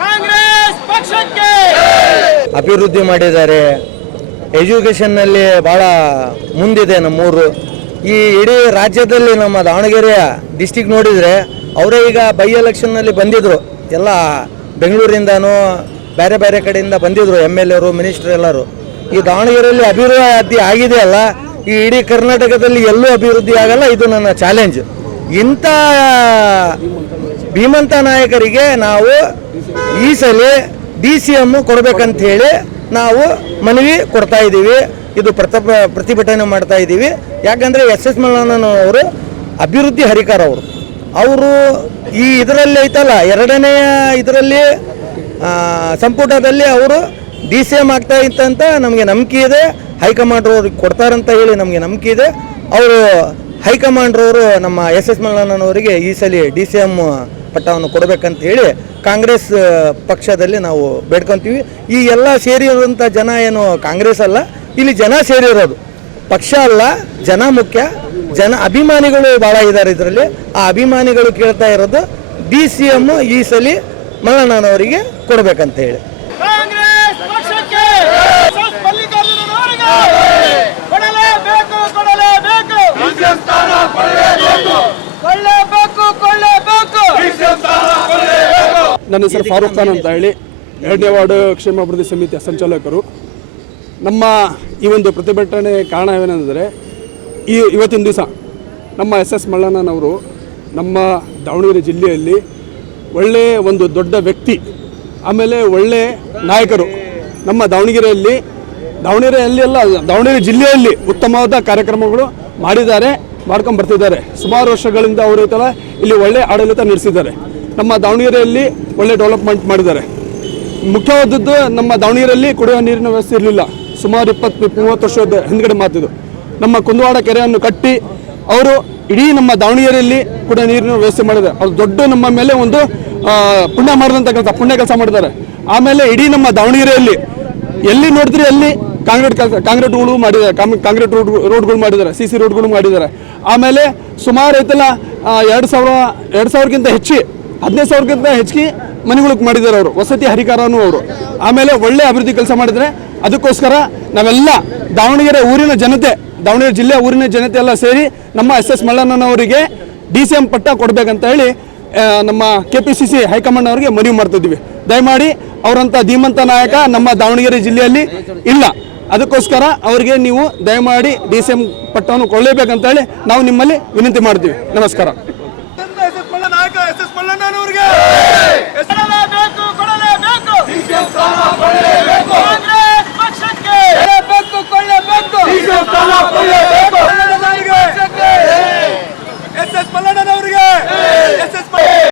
ಕಾಂಗ್ರೆಸ್ ಪಕ್ಷಕ್ಕೆ ಅಭಿವೃದ್ಧಿ ಮಾಡಿದ್ದಾರೆ. ಎಜುಕೇಷನ್ನಲ್ಲಿ ಭಾಳ ಮುಂದಿದೆ ನಮ್ಮೂರು. ಈ ಇಡೀ ರಾಜ್ಯದಲ್ಲಿ ನಮ್ಮ ದಾವಣಗೆರೆಯ ಡಿಸ್ಟಿಕ್ ನೋಡಿದರೆ ಅವರೇ ಈಗ ಬೈ ಎಲೆಕ್ಷನ್ನಲ್ಲಿ ಬಂದಿದ್ದರು. ಎಲ್ಲ ಬೆಂಗಳೂರಿಂದನೂ ಬೇರೆ ಬೇರೆ ಕಡೆಯಿಂದ ಬಂದಿದ್ದರು, MLA ಮಿನಿಸ್ಟರ್ ಎಲ್ಲರೂ. ಈ ದಾವಣಗೆರೆಯಲ್ಲಿ ಅಭಿವೃದ್ಧಿ ಆಗಿದೆಯಲ್ಲ, ಈ ಇಡೀ ಕರ್ನಾಟಕದಲ್ಲಿ ಎಲ್ಲೂ ಅಭಿವೃದ್ಧಿ ಆಗಲ್ಲ. ಇದು ನನ್ನ ಚಾಲೆಂಜ್. ಇಂಥ ಧೀಮಂತ ನಾಯಕರಿಗೆ ನಾವು ಈ ಸಲ DCM ಕೊಡಬೇಕಂತ ಹೇಳಿ ನಾವು ಮನವಿ ಕೊಡ್ತಾ ಇದ್ದೀವಿ. ಇದು ಪ್ರತಿಭಟನೆ ಮಾಡ್ತಾ ಇದ್ದೀವಿ. ಯಾಕಂದರೆ SS ಮಲ್ಲಣ್ಣನವರು ಅಭಿವೃದ್ಧಿ ಹರಿಕಾರ ಅವರು ಈ ಇದರಲ್ಲಿ ಐತಲ್ಲ, ಎರಡನೆಯ ಇದರಲ್ಲಿ ಸಂಪುಟದಲ್ಲಿ ಅವರು DCM ಆಗ್ತಾ ಇತ್ತಂತ ನಮಗೆ ನಂಬಿಕೆ ಇದೆ. ಹೈಕಮಾಂಡ್ರವ್ರಿಗೆ ಕೊಡ್ತಾರಂತ ಹೇಳಿ ನಮಗೆ ನಂಬಿಕೆ ಇದೆ. ಅವರು ಹೈಕಮಾಂಡ್ರವರು ನಮ್ಮ SS ಮಲ್ಲಣ್ಣನವರಿಗೆ ಈ ಸಲ DCM ಪಟ್ಟವನ್ನು ಕೊಡಬೇಕಂತ ಹೇಳಿ ಕಾಂಗ್ರೆಸ್ ಪಕ್ಷದಲ್ಲಿ ನಾವು ಬೇಡ್ಕೊತೀವಿ. ಈ ಎಲ್ಲ ಸೇರಿರುವಂಥ ಜನ ಏನು ಕಾಂಗ್ರೆಸ್ ಅಲ್ಲ, ಇಲ್ಲಿ ಜನ ಸೇರಿರೋದು, ಪಕ್ಷ ಅಲ್ಲ, ಜನ ಮುಖ್ಯ. ಜನ ಅಭಿಮಾನಿಗಳು ಭಾಳ ಇದ್ದಾರೆ ಇದರಲ್ಲಿ. ಆ ಅಭಿಮಾನಿಗಳು ಕೇಳ್ತಾ ಇರೋದು DCM ಈ ಸಲ ಮಲ್ಲಣ್ಣನವರಿಗೆ ಕೊಡಬೇಕಂತ ಹೇಳಿ. ನನ್ನ ಹೆಸರು ಫಾರೂಕ್ ಖಾನ್ ಅಂತ ಹೇಳಿ, 2ನೇ ವಾರ್ಡ್ ಕ್ಷೇಮಾಭಿವೃದ್ಧಿ ಸಮಿತಿಯ ಸಂಚಾಲಕರು. ನಮ್ಮ ಈ ಒಂದು ಪ್ರತಿಭಟನೆ ಕಾರಣ ಏನೆಂದರೆ, ಇವತ್ತಿನ ದಿವಸ ನಮ್ಮ SS ಮಲ್ಲಣ್ಣನವರು ನಮ್ಮ ದಾವಣಗೆರೆ ಜಿಲ್ಲೆಯಲ್ಲಿ ಒಳ್ಳೆಯ ಒಂದು ದೊಡ್ಡ ವ್ಯಕ್ತಿ, ಆಮೇಲೆ ಒಳ್ಳೆಯ ನಾಯಕರು. ನಮ್ಮ ದಾವಣಗೆರೆ ಜಿಲ್ಲೆಯಲ್ಲಿ ಉತ್ತಮವಾದ ಕಾರ್ಯಕ್ರಮಗಳು ಮಾಡ್ಕೊಂಡು ಬರ್ತಿದ್ದಾರೆ. ಸುಮಾರು ವರ್ಷಗಳಿಂದ ಅವರು ಇಲ್ಲಿ ಒಳ್ಳೆಯ ಆಡಳಿತ ನಡೆಸಿದ್ದಾರೆ. ನಮ್ಮ ದಾವಣಗೆರೆಯಲ್ಲಿ ಒಳ್ಳೆ ಡೆವಲಪ್ಮೆಂಟ್ ಮಾಡಿದ್ದಾರೆ. ಮುಖ್ಯವಾದದ್ದು, ನಮ್ಮ ದಾವಣಗೆರೆಯಲ್ಲಿ ಕುಡಿಯುವ ನೀರಿನ ವ್ಯವಸ್ಥೆ ಇರಲಿಲ್ಲ. ಸುಮಾರು 20-30 ವರ್ಷದ ಹಿಂದ್ಗಡೆ ಮಾತಿದು. ನಮ್ಮ ಕುಂದವಾಡ ಕೆರೆಯನ್ನು ಕಟ್ಟಿ ಅವರು ಇಡೀ ನಮ್ಮ ದಾವಣಗೆರೆಯಲ್ಲಿ ಕುಡಿಯುವ ನೀರಿನ ವ್ಯವಸ್ಥೆ ಮಾಡಿದ್ದಾರೆ. ಅವರು ದೊಡ್ಡ ನಮ್ಮ ಮೇಲೆ ಒಂದು ಪುಣ್ಯ ಕೆಲಸ ಮಾಡಿದ್ದಾರೆ. ಆಮೇಲೆ ಇಡೀ ನಮ್ಮ ದಾವಣಗೆರೆಯಲ್ಲಿ ಎಲ್ಲಿ ನೋಡಿದ್ರಿ ಅಲ್ಲಿ ಕಾಂಕ್ರೀಟ್ಗಳು ಮಾಡಿದ್ದಾರೆ, ಕಾಂಕ್ರೀಟ್ ರೋಡ್ಗಳು ಮಾಡಿದ್ದಾರೆ, CC ರೋಡ್ಗಳು ಮಾಡಿದ್ದಾರೆ. ಆಮೇಲೆ ಸುಮಾರು ಐತಲ್ಲ 2,000ಕ್ಕಿಂತ ಹೆಚ್ಚು 15,000ಕ್ಕಿಂತ ಹೆಚ್ಚಿಗೆ ಮನೆಗಳಿಗೆ ಮಾಡಿದ್ದಾರೆ ಅವರು, ವಸತಿ ಹರಿಕಾರನೂ ಅವರು. ಆಮೇಲೆ ಒಳ್ಳೆ ಅಭಿವೃದ್ಧಿ ಕೆಲಸ ಮಾಡಿದರೆ. ಅದಕ್ಕೋಸ್ಕರ ನಾವೆಲ್ಲ ದಾವಣಗೆರೆ ಜಿಲ್ಲೆಯ ಊರಿನ ಜನತೆ ಎಲ್ಲ ಸೇರಿ ನಮ್ಮ SS ಮಲ್ಲಣ್ಣನವರಿಗೆ DCM ಪಟ್ಟ ಕೊಡಬೇಕಂತ ಹೇಳಿ ನಮ್ಮ KPCC ಹೈಕಮಾಂಡ್ ಅವರಿಗೆ ಮನವಿ ಮಾಡ್ತಿದ್ದೀವಿ. ದಯಮಾಡಿ ಅವರಂಥ ಧೀಮಂತ ನಾಯಕ ನಮ್ಮ ದಾವಣಗೆರೆ ಜಿಲ್ಲೆಯಲ್ಲಿ ಇಲ್ಲ. ಅದಕ್ಕೋಸ್ಕರ ಅವರಿಗೆ ನೀವು ದಯಮಾಡಿ DCM ಪಟ್ಟವನ್ನು ಕೊಡಲೇಬೇಕಂತ ಹೇಳಿ ನಾವು ನಿಮ್ಮಲ್ಲಿ ವಿನಂತಿ ಮಾಡ್ತೀವಿ. ನಮಸ್ಕಾರ.